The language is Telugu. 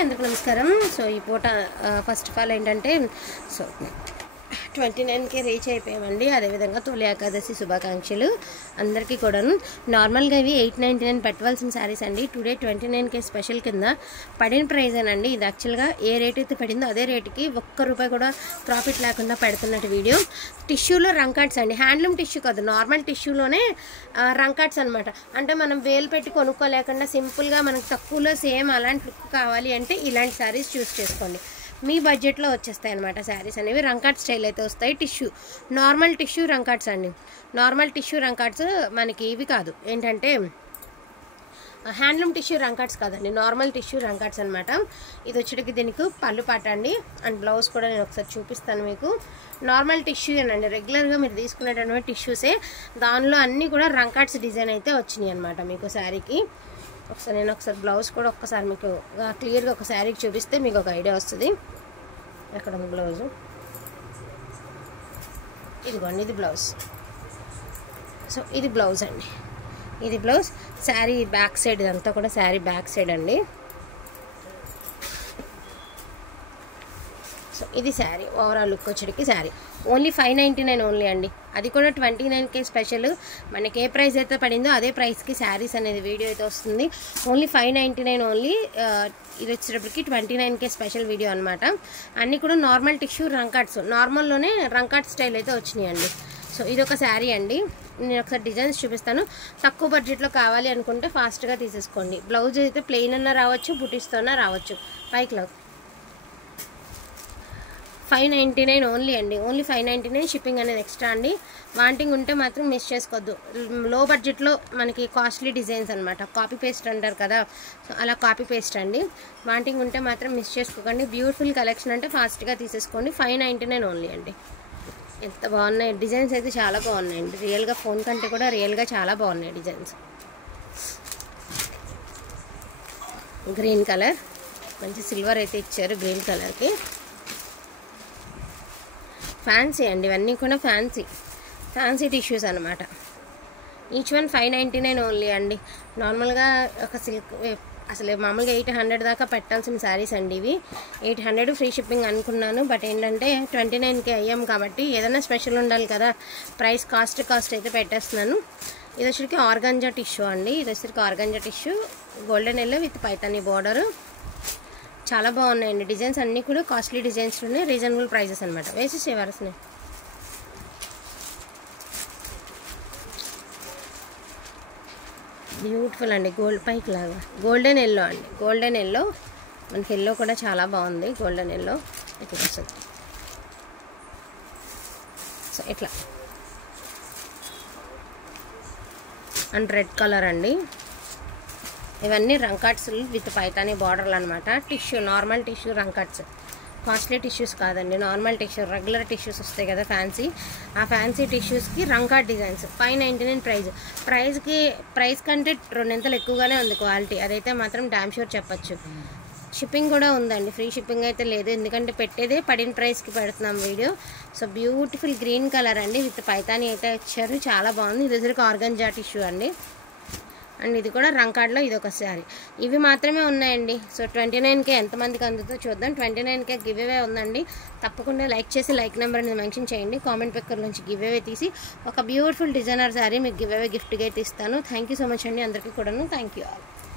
అందరికీ నమస్కారం. సో ఈ పూట ఫస్ట్ ఆఫ్ ఆల్ ఏంటంటే 29K రీచ్ అయిపోయామండి. అదేవిధంగా తొలి ఏకాదశి శుభాకాంక్షలు అందరికీ కూడాను. నార్మల్గా ఇవి 899 పెట్టవలసిన శారీస్ అండి. టుడే 29K స్పెషల్ కింద పడిన ప్రైజ్ అండి. ఇది యాక్చువల్గా ఏ రేట్ అయితే పడిందో అదే రేటుకి ₹1 కూడా ప్రాఫిట్ లేకుండా పెడుతున్నట్టు వీడియో. టిష్యూలో రంకాట్స్ అండి, హ్యాండ్లూమ్ టిష్యూ కాదు, నార్మల్ టిష్యూలోనే రంకాట్స్ అనమాట. అంటే మనం వేలు పెట్టి కొనుక్కోలేకుండా సింపుల్గా మనకు తక్కువలో సేమ్ అలాంటి లుక్ కావాలి అంటే ఇలాంటి శారీస్ చూస్ చేసుకోండి. మీ బడ్జెట్లో వచ్చేస్తాయి అనమాట శారీస్ అనేవి. రంకాట్ స్టైల్ అయితే వస్తాయి. టిష్యూ నార్మల్ టిష్యూ రంకాట్స్ అండి. నార్మల్ టిష్యూ రంకాట్స్ మనకి ఇవి కాదు, ఏంటంటే హ్యాండ్లూమ్ టిష్యూ రంకాట్స్ కాదండి, నార్మల్ టిష్యూ రంకాట్స్ అనమాట. ఇది వచ్చేటికి దీనికి పళ్ళు పాట అండి. అండ్ బ్లౌజ్ కూడా నేను ఒకసారి చూపిస్తాను మీకు. నార్మల్ టిష్యూ అనండి, రెగ్యులర్గా మీరు తీసుకునేటటువంటి టిష్యూసే. దానిలో అన్నీ కూడా రంకాట్స్ డిజైన్ అయితే వచ్చినాయి అనమాట మీకు శారీకి. నేను ఒకసారి బ్లౌజ్ కూడా ఒక్కసారి మీకు క్లియర్గా ఒక శారీకి చూపిస్తే మీకు ఒక ఐడియా వస్తుంది. ఎక్కడ బ్లౌజు, ఇదిగోండి, ఇది బ్లౌజ్. సో ఇది బ్లౌజ్ అండి, ఇది బ్లౌజ్. శారీ బ్యాక్ సైడ్, ఇదంతా కూడా శారీ బ్యాక్ సైడ్ అండి. సో ఇది శారీ ఓవరాల్ లుక్ వచ్చేటికి. శారీ ఓన్లీ 599 ఓన్లీ అండి. అది కూడా 29K స్పెషల్. మనకి ఏ ప్రైస్ అయితే పడిందో అదే ప్రైస్కి శారీస్ అనేది వీడియో అయితే వస్తుంది. Only 599 only. ఇది వచ్చేటప్పటికి 29K స్పెషల్ వీడియో అనమాట. అన్నీ కూడా నార్మల్ టిష్యూ రంకాట్స్, నార్మల్లోనే రంకాట్ స్టైల్ అయితే వచ్చినాయండి. సో ఇది ఒక శారీ అండి. నేను ఒకసారి డిజైన్స్ చూపిస్తాను. తక్కువ బడ్జెట్లో కావాలి అనుకుంటే ఫాస్ట్గా తీసేసుకోండి. బ్లౌజ్ అయితే ప్లెయిన్ అన్నా రావచ్చు, బుటీస్తోనా రావచ్చు. పైకి 599 ఓన్లీ అండి. ఓన్లీ 599. షిప్పింగ్ అనేది ఎక్స్ట్రా అండి. వాంటింగ్ ఉంటే మాత్రం మిస్ చేసుకోవద్దు. లో బడ్జెట్లో మనకి కాస్ట్లీ డిజైన్స్ అనమాట. కాపీ పేస్ట్ అంటారు కదా, సో అలా కాపీ పేస్ట్ అండి. వాంటింగ్ ఉంటే మాత్రం మిస్ చేసుకోకండి. బ్యూటిఫుల్ కలెక్షన్ అంటే ఫాస్ట్గా తీసేసుకోండి. 599 ఓన్లీ అండి. ఎంత బాగున్నాయి డిజైన్స్ అయితే, చాలా బాగున్నాయండి. రియల్గా ఫోన్ కంటే కూడా రియల్గా చాలా బాగున్నాయి డిజైన్స్. గ్రీన్ కలర్, మంచి సిల్వర్ అయితే ఇచ్చారు గ్రీన్ కలర్కి. ఫ్యాన్సీ అండి, ఇవన్నీ కూడా ఫ్యాన్సీ టిష్యూస్ అనమాట. ఈచ్ వన్ 599 ఓన్లీ అండి. నార్మల్గా ఒక సిల్క్ అసలు మామూలుగా 800 దాకా పెట్టాల్సిన శారీస్ అండి ఇవి. 800 ఫ్రీ షిప్పింగ్ అనుకున్నాను. బట్ ఏంటంటే 29K అయ్యాం కాబట్టి ఏదైనా స్పెషల్ ఉండాలి కదా, ప్రైస్ కాస్ట్ అయితే పెట్టేస్తున్నాను. ఇది వచ్చరికి ఆర్గాంజా టిష్యూ అండి. ఇది వచ్చరికి organza tissue, golden yellow with Paithani border. చాలా బాగున్నాయండి డిజైన్స్. అన్నీ కూడా కాస్ట్లీ డిజైన్స్ ఉన్నాయి, రీజనబుల్ ప్రైజెస్ అనమాట. వేసేసి వరసనే బ్యూటిఫుల్ అండి. గోల్డ్ పైకి లాగా గోల్డెన్ ఎల్లో అండి. గోల్డెన్ ఎల్లో మనకి ఎల్లో కూడా చాలా బాగుంది. గోల్డెన్ ఎల్లో ఇట్లా వస్తుంది. సో ఇట్లా అండ్ రెడ్ కలర్ అండి. ఇవన్నీ రంకాట్స్ విత్ పైతానీ బార్డర్లు అనమాట. టిష్యూ నార్మల్ టిష్యూ రంకాట్స్, కాస్ట్లీ టిష్యూస్ కాదండి. నార్మల్ టిష్యూ, రెగ్యులర్ టిష్యూస్ వస్తాయి కదా ఫ్యాన్సీ, ఆ ఫ్యాన్సీ టిష్యూస్కి రంకాట్ డిజైన్స్. 599 ప్రైస్ కంటే 2 ఎక్కువగానే ఉంది క్వాలిటీ. అదైతే మాత్రం డామ్ షూర్ చెప్పచ్చు. షిప్పింగ్ కూడా ఉందండి, ఫ్రీ షిప్పింగ్ అయితే లేదు, ఎందుకంటే పెట్టేదే పడిన ప్రైస్కి పెడుతున్నాం video. So beautiful green colour అండి విత్ పైతానీ అయితే ఇచ్చారు, చాలా బాగుంది. ఇది వచ్చరికి ఆర్గాంజా టిష్యూ అండి. అండ్ ఇది కూడా రంకాడ్లో ఇది ఒక శారీ. ఇవి మాత్రమే ఉన్నాయండి. సో 29K ఎంతమందికి అందుతో చూద్దాం. 29K గివ్ అవే ఉందండి. తప్పకుండా లైక్ చేసి లైక్ నెంబర్ అనేది మెన్షన్ చేయండి. కామెంట్ పిక్కర్ నుంచి గివ్ అవే తీసి ఒక బ్యూటిఫుల్ డిజైనర్ శారీ మీకు గివ్ అవే గిఫ్ట్గా అయితే ఇస్తాను. థ్యాంక్ యూ సో మచ్ అండి అందరికీ కూడాను. Thank you all.